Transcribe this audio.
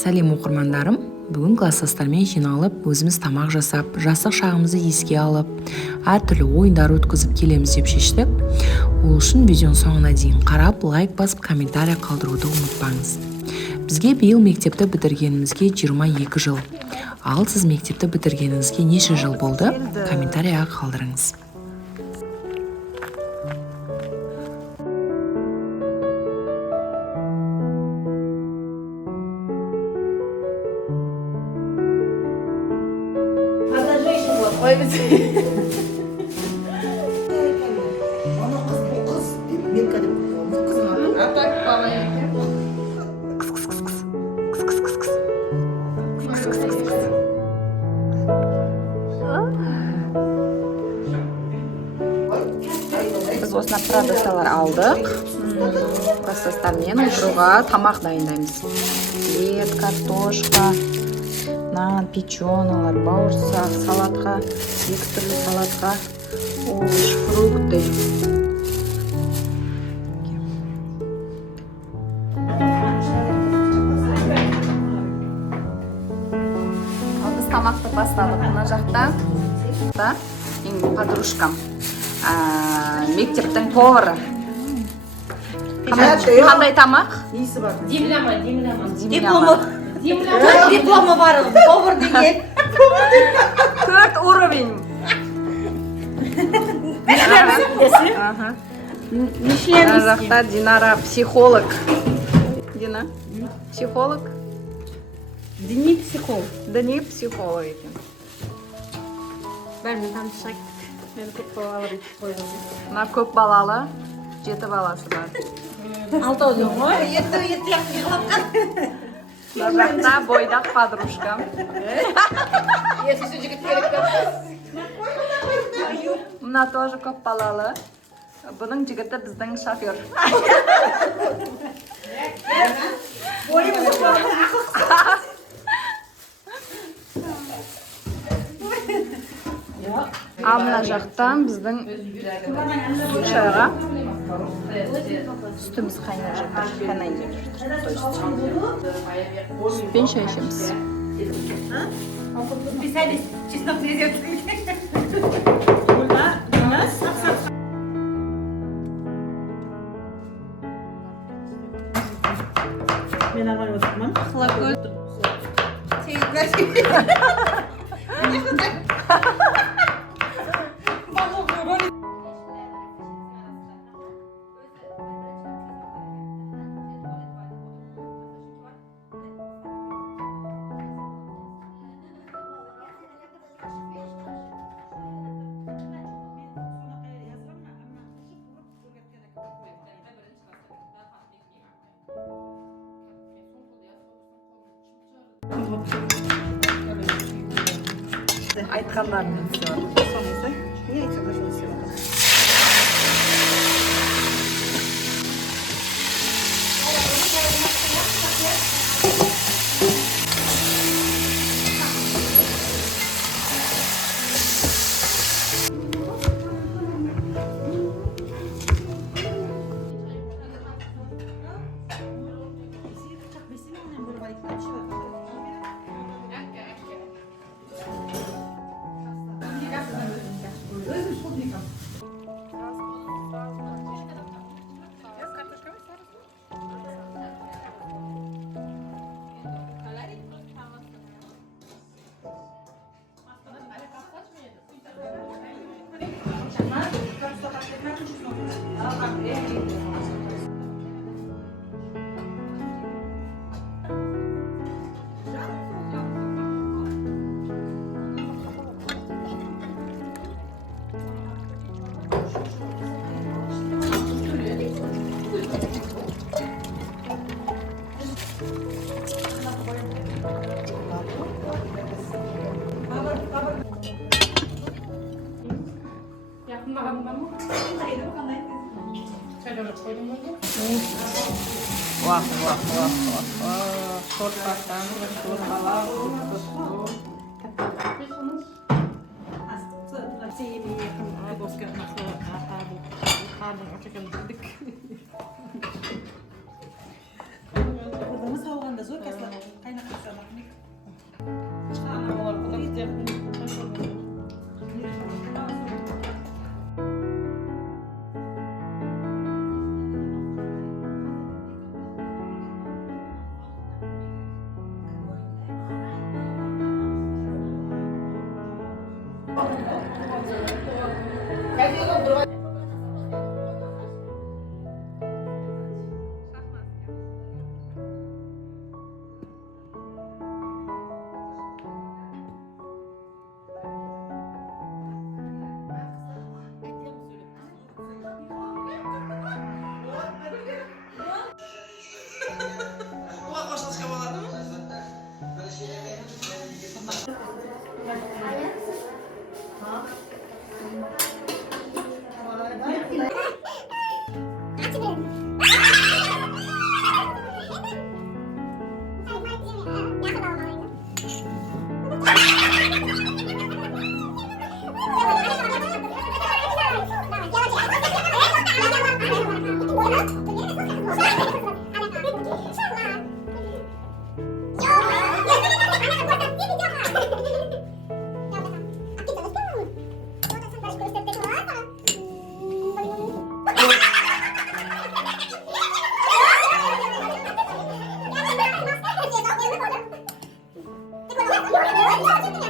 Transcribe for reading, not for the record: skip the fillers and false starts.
Сәлем оқырмандарым, бүгін класстастармен жиналып, өзіміз тамақ жасап, жастық шағымызды еске алып, әртүрлі ойындар өткізіп келеміз деп шештік. Ол үшін видеоның соңына дейін қарап, лайк басып, комментарий қалдыруды ұмытпаңыз. Бізге биыл мектепті бітіргенімізге 22 жыл. Ал сіз мектепті бітіргеніңізге неше жыл болды? Комментарийға қалдырыңыз. Ой, біз. Ана қыз, бұл қыз. Мен кәдім қызын алып. Так бала екен. Біз осына продукталар алдық. Класстастармен отыруға тамақ дайындаймыз. Ет, картошка, нан, печеналар, бауырсақ, салатқа, екі түрлі салатқа, овощ, фрукты. Ал біз тамақты бастадық. Мына жақта менің подружкам, мектептің повары. Қандай тамақ? Несі бар? Дипломы бар, повар деген. 4 уровень. Мына жақта Динара психолог. Дина, психолог? Діни психолог. Діни психолог екен. Бәрімен танысайық. Мен көп балалар етіп қойдым. Мына көп балалы, 7 баласы бар. 6 аудио ғой. Етті яқын. Мына жақта бойдақ подружкам. Есі жігіт керек пе? Мына тоже көп балалы. Бұның жігіті біздің шофер. Ал мына жақтан біздің шайға сүтіміз қайнап жатыр. Қайнай деп жатыр. Сүтпен шай ішеміз. Писались, чеснок резервный. Мен арман отырмын. Хлопкой. Айтқандарыммен істеп. Не айтсақ та жұмыс істеп. Вах. Шорпаттан, шорпалар, Kızımız havanda zor kaslar. Thank you.